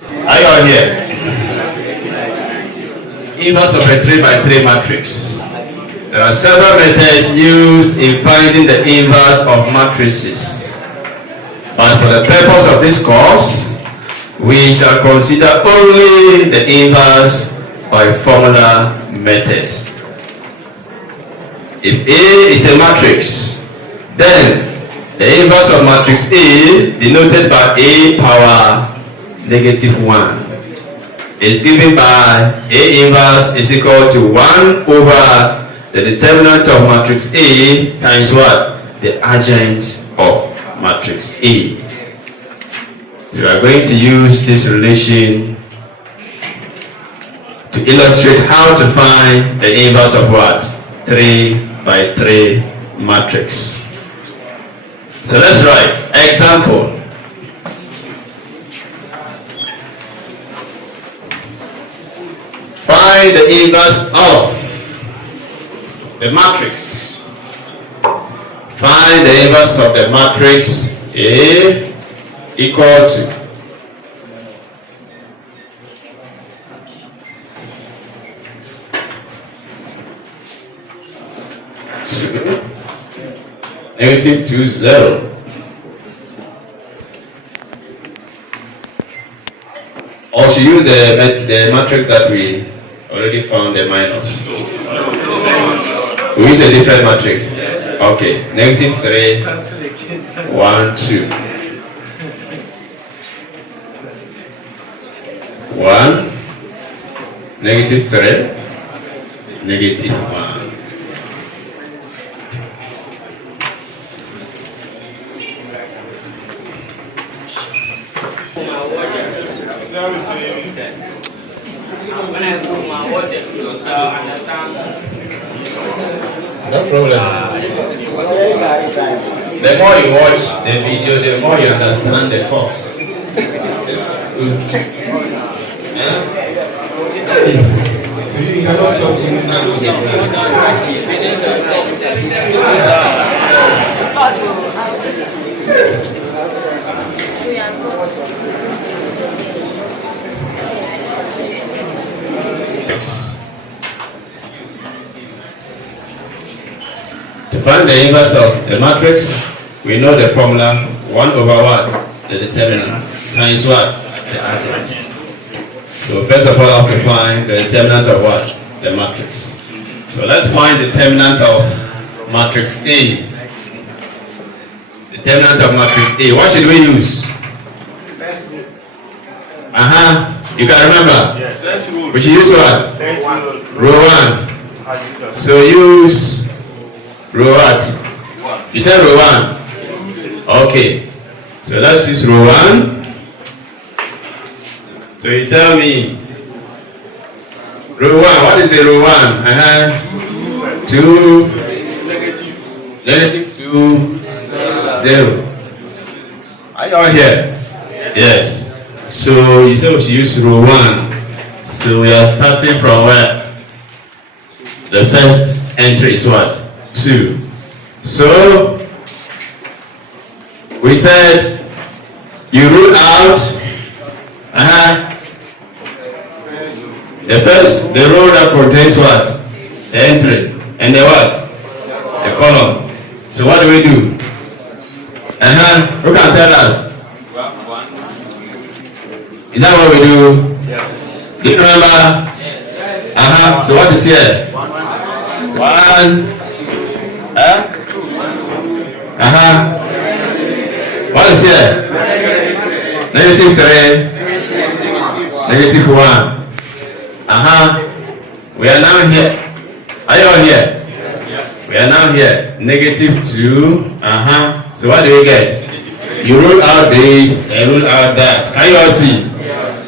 Are you all here? Inverse of a 3 by 3 matrix. There are several methods used in finding the inverse of matrices. But for the purpose of this course, we shall consider only the inverse by formula method. If A is a matrix, then the inverse of matrix A, denoted by A power -1, is given by A inverse is equal to 1 over the determinant of matrix A times what? The adjoint of matrix A. So we are going to use this relation to illustrate how to find the inverse of what? 3 by 3 matrix. So let's write example. Find the inverse of the matrix. Find the inverse of the matrix A equal to -2, 0. Or should use the matrix that we already found, the minus. We use a different matrix. Okay, -3, 1, 2. 1, -3, -1. No problem. The more you watch the video, the more you understand the course. To find the inverse of the matrix, we know the formula 1 over what? The determinant times what? The adjoint. So first of all, I have to find the determinant of what? The matrix. So let's find the determinant of matrix A. Determinant of matrix A. What should we use? You can remember? Yes. We should use what? Row 1. So use row what? You said row 1? Okay. So let's use row 1. So you tell me, row 1, what is the row 1? 2, -2, 0. Are you all here? Yes. So you said we should use row 1. So we are starting from where? The first entry is what? 2. So we said you rule out the row that contains what? The entry and the what? The column. So what do we do? Who can tell us? Is that what we do? Do you remember? So what is here? 1. What is here? -3, -1. We are now here. Are you all here? We are now here. -2. So what do we get? You rule out this and rule out that. Can you all see?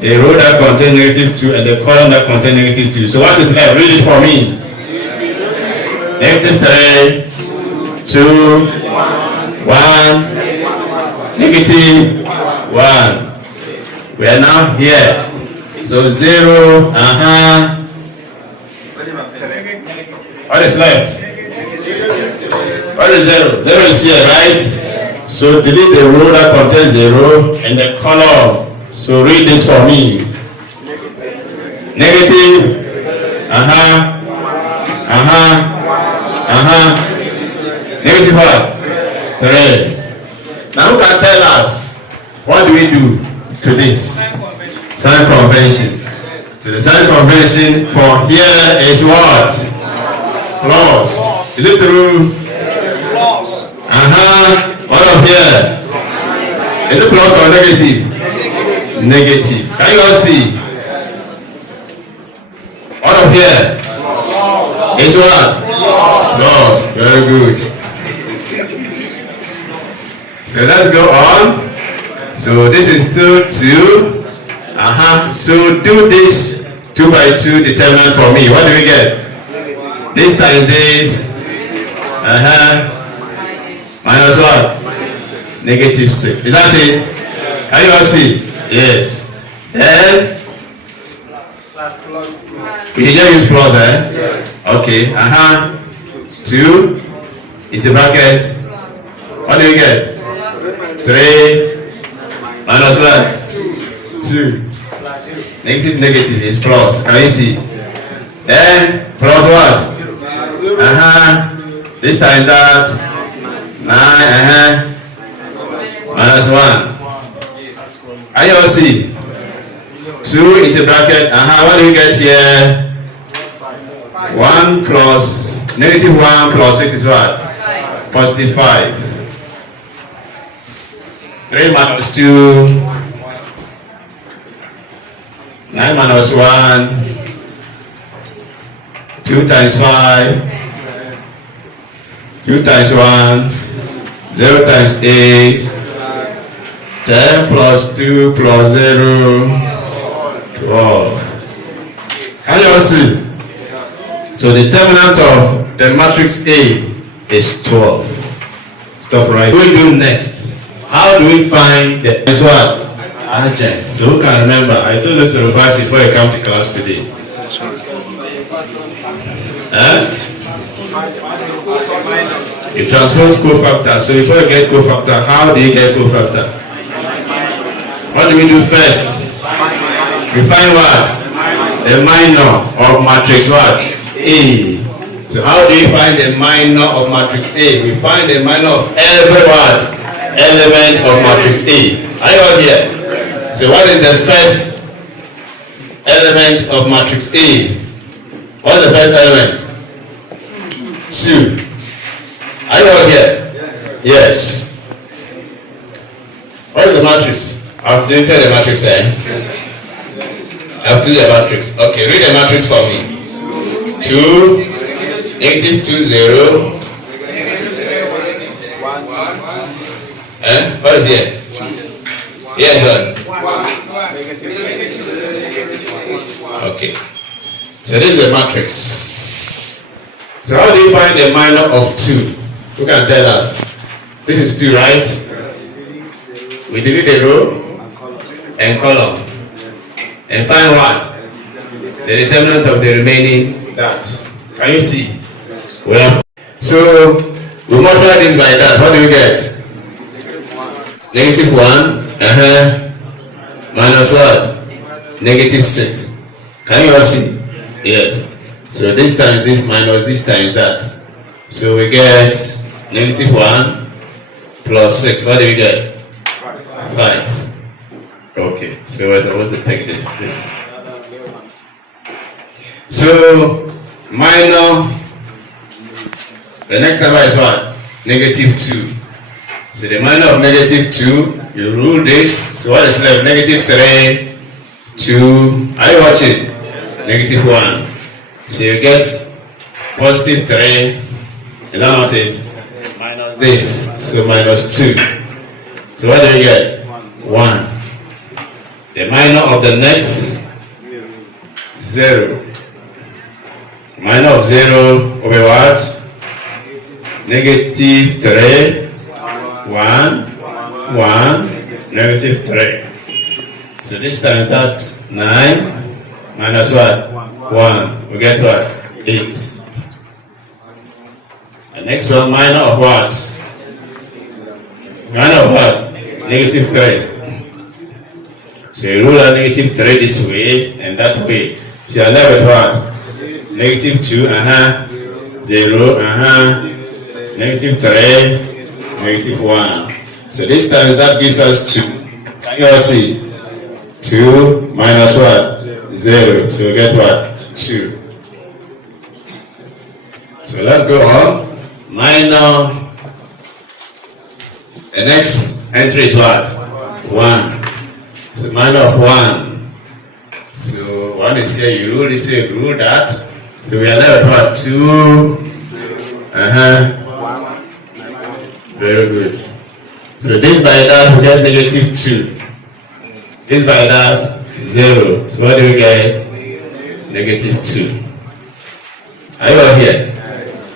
The row that contains -2 and the column that contains -2. So what is left? Read it for me. -3, 2, 1, -1. We are now here. So 0, What is left? What is 0? 0 is here, right? So delete the row that contains 0 and the column So read this for me. Negative. Negative what? 3. Now who can tell us what do we do to this? Sign convention. So the sign convention for here is what? Plus. Is it true? Plus. What of here? Is it plus or negative? Negative. Can you all see? What of here? Is what? Plus. Very good. So let's go on. So this is still 2. So do this 2 by 2 determinant for me. What do we get? This times this. Minus what? Negative 6. Is that it? Can you all see? Yes. Then we should just use plus, eh? Okay. 2 into bracket. What do we get? 3 minus what? 2. Negative is plus. Can you see? Then plus what? This time that 9 minus 1. Can you all see? 2 into bracket. What do we get here? 1 plus negative 1 plus 6 is what? Positive 5. 3 minus 2. 9 minus 1. 2 times 5. 2 times 1. 0 times 8. 10 plus 2 plus 0. 12. Can you all see? So the determinant of the matrix A is 12. Stop right. What do we do next? How do we find the what? Agent. So who can remember? I told you to revise it before you come to class today. You transpose cofactor. So before you get cofactor, how do you get cofactor? What do we do first? We find what? The minor of matrix what? A. So how do you find the minor of matrix A? We find the minor of every what? Element of matrix A. Are you all here? So what is the first element of matrix A? What is the first element? 2. Are you all here? Yes. What is the matrix? I've deleted the matrix there. I've deleted the matrix. Okay, read the matrix for me. 2, negative 2, 0. What is here? Yes, what? Okay. So this is the matrix. So how do you find the minor of 2? Who can tell us? This is 2, right? We delete the row and column. And find what? The determinant of the remaining that. Can you see? Well, so we multiply this by that. What do we get? Negative 1. Minus what? Negative 6. Can you all see? Yes. So this times this minus this times that. So we get negative 1 plus 6. What do we get? 5. Okay. So we're supposed to pick this. So minor. The next number is what? Negative 2. So the minor of negative 2, you rule this. So what is left? Negative 3, 2. Are you watching? Negative 1. So you get positive 3. Is that not it? Minus this. So minus 2. So what do you get? 1. The minor of the next 0. Minor of 0 will be what? Negative 3. 1, 1, negative 3. So this time that 9 minus what? 1. We get what? 8. The next one, minor of what? Minor of what? Negative 3. So you rule out negative 3 this way and that way. So you are left with what? Negative 2, 0, negative 3, negative 1. So this time that gives us 2. Can you all see? 2 minus what? 0. So we get what? 2. So let's go on. Minor. The next entry is what? 1. So minor of 1. So 1 is here, you rule this way, you rule that. So we are left with what? 2. Very good. So this by that we get negative 2. This by that 0. So what do we get? Negative 2. Are you all here?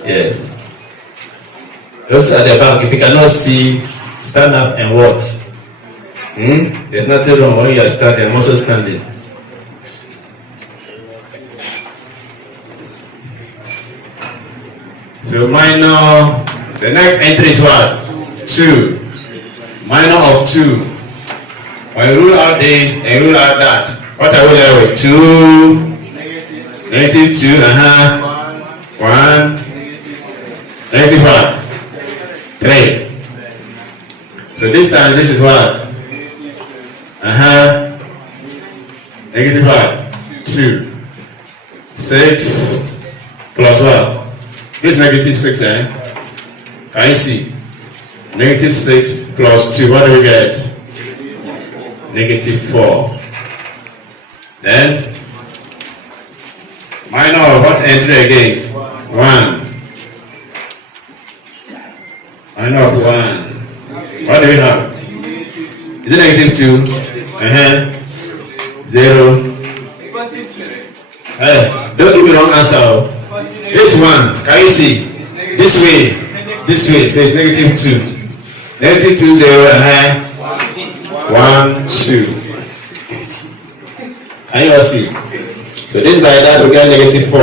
Yes. Those at the back, if you cannot see, stand up and watch. There's nothing wrong when you are standing, I'm also standing. So minor, the next entry is what? 2. Minor of 2. When you rule out this and rule out that, what are we left with? 2, negative 2, 1, negative 1, 3. So this time this is what? Negative 1, 2, 6 plus what? This negative 6, Can you see? Negative 6 plus 2, what do we get? Negative 4. Then, minor of what entry again? 1. Minor of 1. What do we have? Is it negative 2? 0. Hey, don't give me wrong answer. This one, can you see? This way, so it's negative 2. Negative 2, 0, 1, 2. Can you all see? So this by that we get negative 4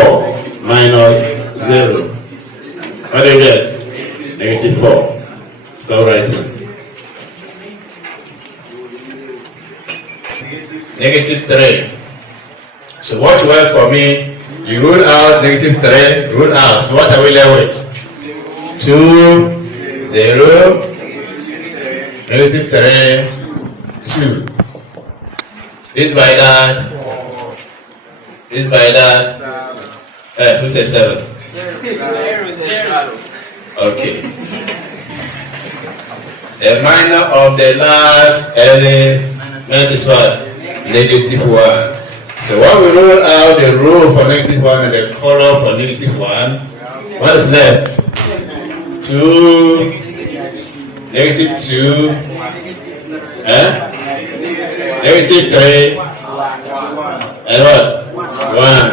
minus 0. What do you get? Negative 4. Stop writing. Negative 3. So what you have for me, you rule out negative 3, rule out. So what are we left with? 2, 0, negative 3, 2. This by that. This by that. Who said 7? Okay. The minor of the last element is what? Negative 1. So when we roll out the rule for negative 1 and the color for negative 1, what is left? 2, negative 2, negative 3, and what? 1.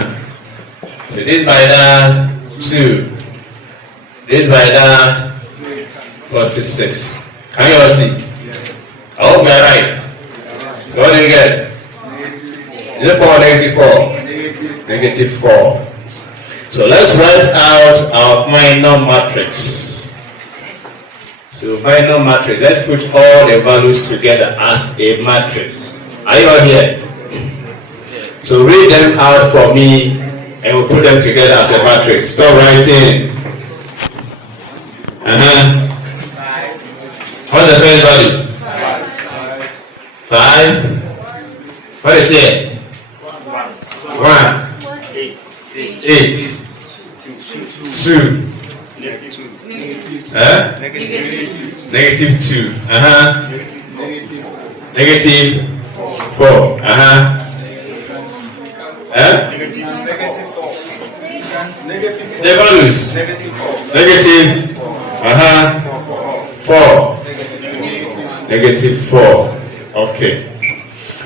So this by that, 2. This by that, positive 6. Can you all see? I hope we are right. So what do you get? Is it 4 or negative 4? Negative 4. So let's write out our minor matrix. So minor matrix, let's put all the values together as a matrix. Are you all here? So read them out for me and we'll put them together as a matrix. Stop writing. What's the first value? 5. What is here? 1. 8. 2. Negative 2. Negative 4. The values. Negative 4. Negative 4. Okay.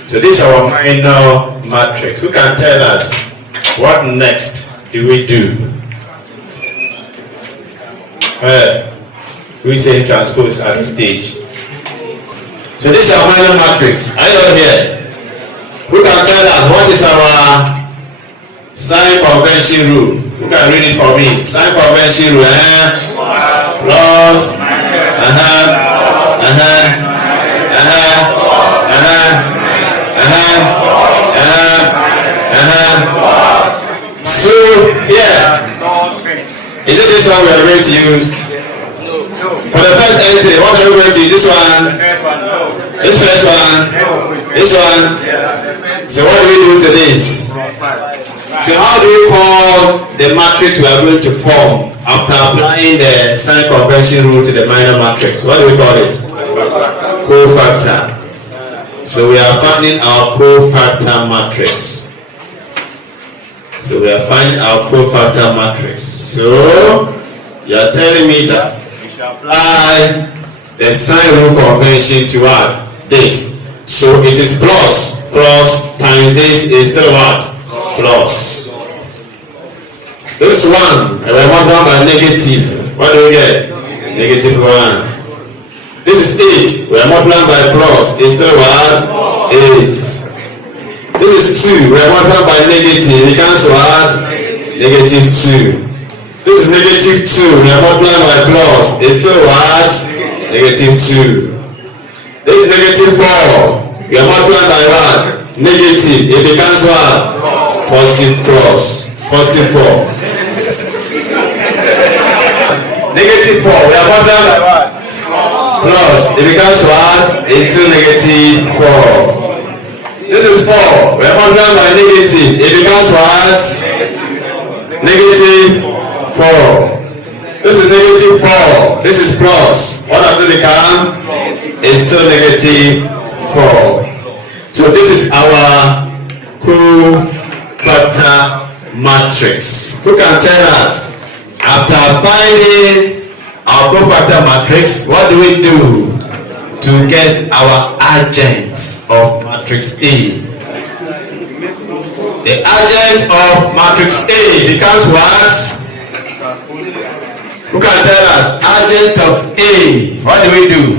So this is our minor matrix. Who can tell us what next do we do? We say transpose at this stage. So this is our minor matrix. Are you all here? Who can tell us what is our sign convention rule? Who can read it for me? Sign convention rule. Plus. to use? No. For the first entry, what are we going to use? This one? This first one? This one? So what do we do to this? So how do we call the matrix we are going to form after applying the sign convention rule to the minor matrix? What do we call it? Cofactor. So we are finding our cofactor matrix. So we are finding our cofactor matrix. So you are telling me that we shall apply the sign rule convention to what? This. So it is plus times this is still what? Plus. This one, we are multiplied by negative. What do we get? Negative 1. This is 8. We are multiplied by plus. It's still what? 8. This is 2. We are multiplied by negative. We cancel what? Negative 2. This is negative 2. We are multiplied by plus. It's still what? Negative 2. This is negative 4. We are multiplied by what? Negative. It becomes what? Positive cross. Positive 4. Negative 4. We are multiplied by what? Plus. It becomes what? It's still negative 4. This is 4. We are multiplied by negative. It becomes what? Negative 4. This is negative 4. This is plus. What does it become? It's still negative 4. So this is our cofactor matrix. Who can tell us? After finding our cofactor matrix, what do we do to get our adjent of matrix A? The adjent of matrix A becomes what? Who can tell us? Adjent of A. What do we do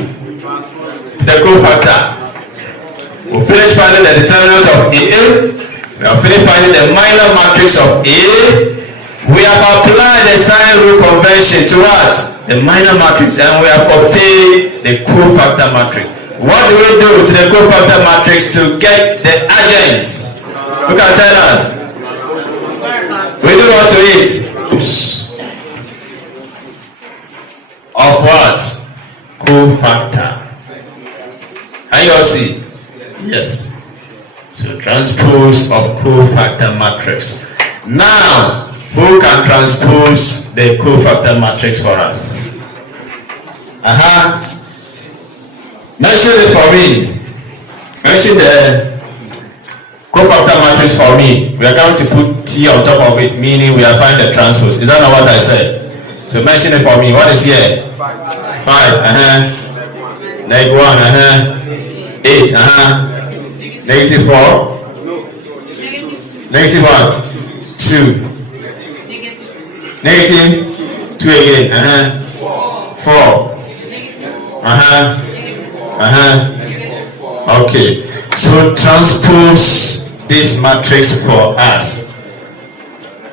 to the cofactor? We finish finding the determinant of A. We have finished finding the minor matrix of A. We have applied the sign rule convention to what? The minor matrix, and we have obtained the cofactor matrix. What do we do to the cofactor matrix to get the adjents? Who can tell us? We do what to it? Of what? Cofactor. Can you all see? Yes. So transpose of cofactor matrix. Now, who can transpose the cofactor matrix for us? Mention it for me. Mention the cofactor matrix for me. We are going to put T on top of it, meaning we are finding the transpose. Is that not what I said? So mention it for me. What is here? 5. Negative 1. 8. Negative 4. Negative 1. 2. Negative 2 again. 4. Okay. So transpose this matrix for us.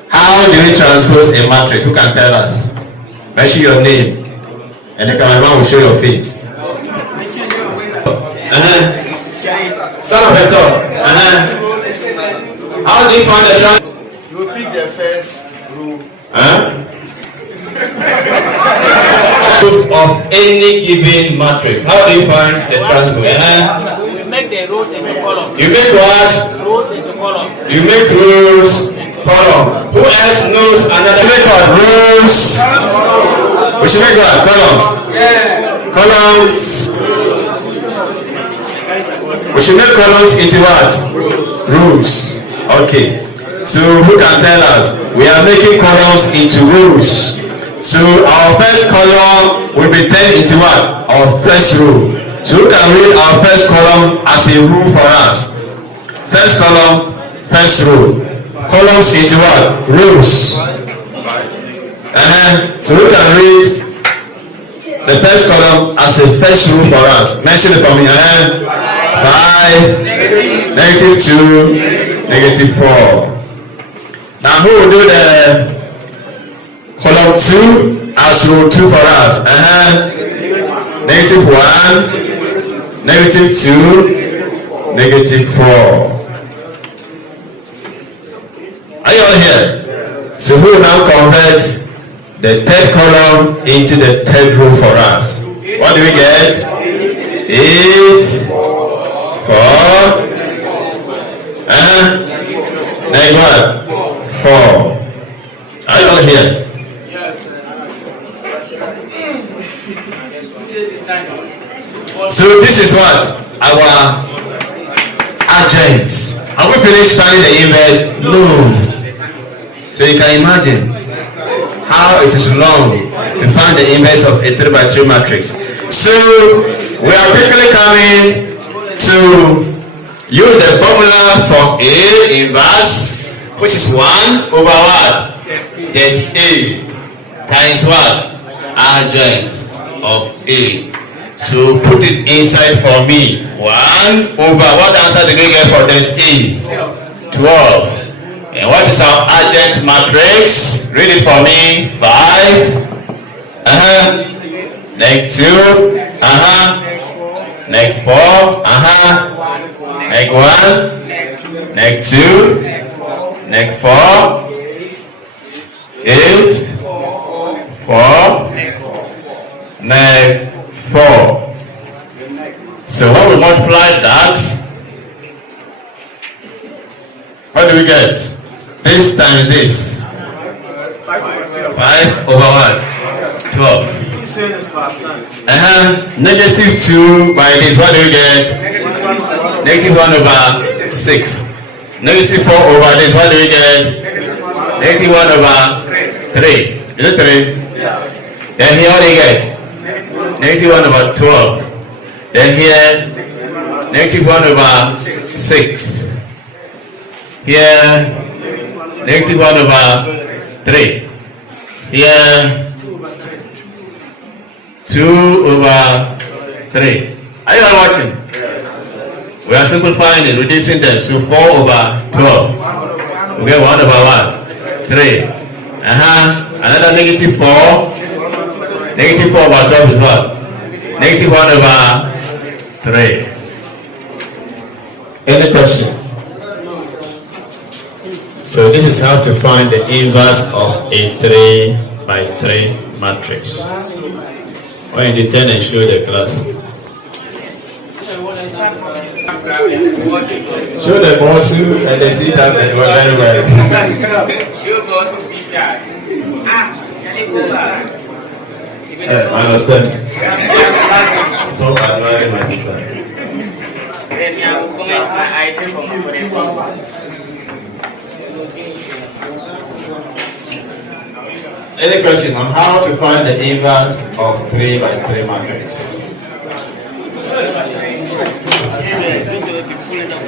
How do we transpose a matrix? Who can tell us? Mention your name, and the cameraman will show your face. Stand up and talk. How do you find the transpose? You pick the first row. Of any given matrix. How do you find the transpose? We make the rows into columns. You make what? Rows into columns. You make rows, column. Who else knows another? Make what? Rows. We should make what? Columns. Columns. We should make columns into what? Rows. Okay. So who can tell us? We are making columns into rows. So our first column will be turned into what? Our first row. So who can read our first column as a rule for us? First column, first row. Columns into what? Rows. So who can read the first column as a first rule for us? Mention it for me. 5, negative 2, negative 4. Now who will do the column 2 as row 2 for us? Negative 1, negative 2, negative 4. Are you all here? So who will now convert the third column into the third row for us. What do we get? 8, 4. Like what? 4. Are you all here? So this is what? Our agent. Have we finished finding the inverse? No. So you can imagine how it is long to find the inverse of a 3x3 matrix. So we are quickly coming to use the formula for A inverse, which is 1 over what? That A times what? Adjoint of A. So put it inside for me. 1 over, what answer did we get for that A? 12. And what is our adjoint matrix? Read it for me. 5. Neg 2. Neg 4. Neg 1. Neg 2. Neg 4. 8. 4. Neg 4. So when we multiply that, what do we get? This times this. 5 over what? 12. Negative 2 by this, what do we get? Negative 1 over 6. Negative 4 over this, what do we get? Negative 1 over 3. Is it 3? Then here what do you get? Negative 1 over 12. Then here, negative 1 over 6. Here, negative 1 over 3. Here, 2 over 3. Are you all watching? We are simplifying it, reducing them. So 4 over 12. We get 1 over 1? 3. Another negative 4. Negative 4 over 12 is what? Negative 1 over 3. Any question? So this is how to find the inverse of a 3x3 matrix. When you turn and show the class. Show the boss and they see that they do very well. Show boss sweetheart. Can you go back? I understand. Stop admiring my sister. Then I will comment my item for the Any question on how to find the inverse of 3x3 matrix? This will be full of